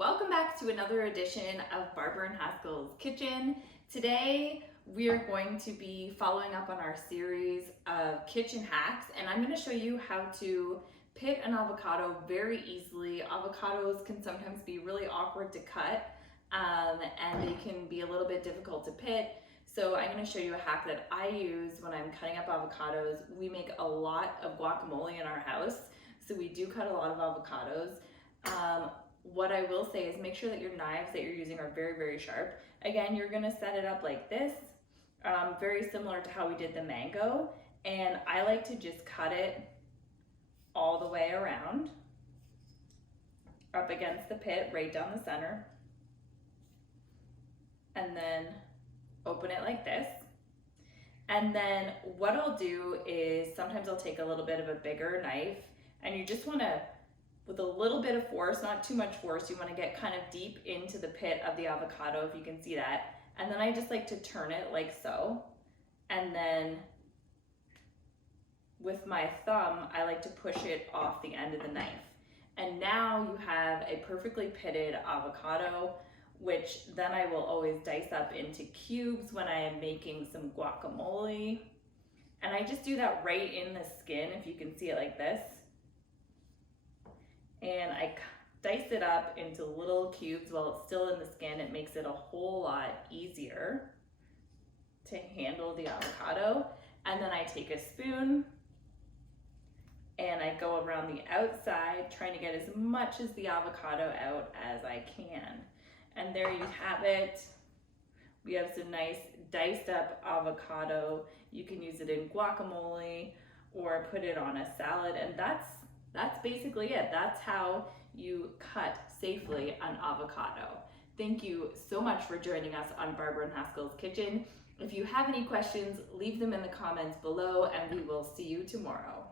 welcome back to another edition of Barber and Haskill's Kitchen. Today we are going to be following up on our series of kitchen hacks, and I'm going to show you how to pit an avocado very easily. Avocados can sometimes be really awkward to cut and they can be a little bit difficult to pit. So I'm going to show you a hack that I use when I'm cutting up avocados. We make a lot of guacamole in our house, so we do cut a lot of avocados. What I will say is make sure that your knives that you're using are very, very sharp. Again, you're gonna set it up like this, very similar to how we did the mango. And I like to just cut it all the way around, up against the pit, right down the center. And then open it like this. And then what I'll do is sometimes I'll take a little bit of a bigger knife, and you just wanna, with a little bit of force, not too much force, you want to get kind of deep into the pit of the avocado, if you can see that. And then I just like to turn it like so. And then with my thumb, I like to push it off the end of the knife. And now you have a perfectly pitted avocado, which then I will always dice up into cubes when I am making some guacamole. And I just do that right in the skin, if you can see it like this. And I dice it up into little cubes while it's still in the skin. It makes it a whole lot easier to handle the avocado. And then I take a spoon and I go around the outside, trying to get as much as the avocado out as I can. And there you have it. We have some nice diced up avocado. You can use it in guacamole or put it on a salad, and that's basically it. That's how you cut safely an avocado. Thank you so much for joining us on Barber and Haskill's Kitchen. If you have any questions, leave them in the comments below, and we will see you tomorrow.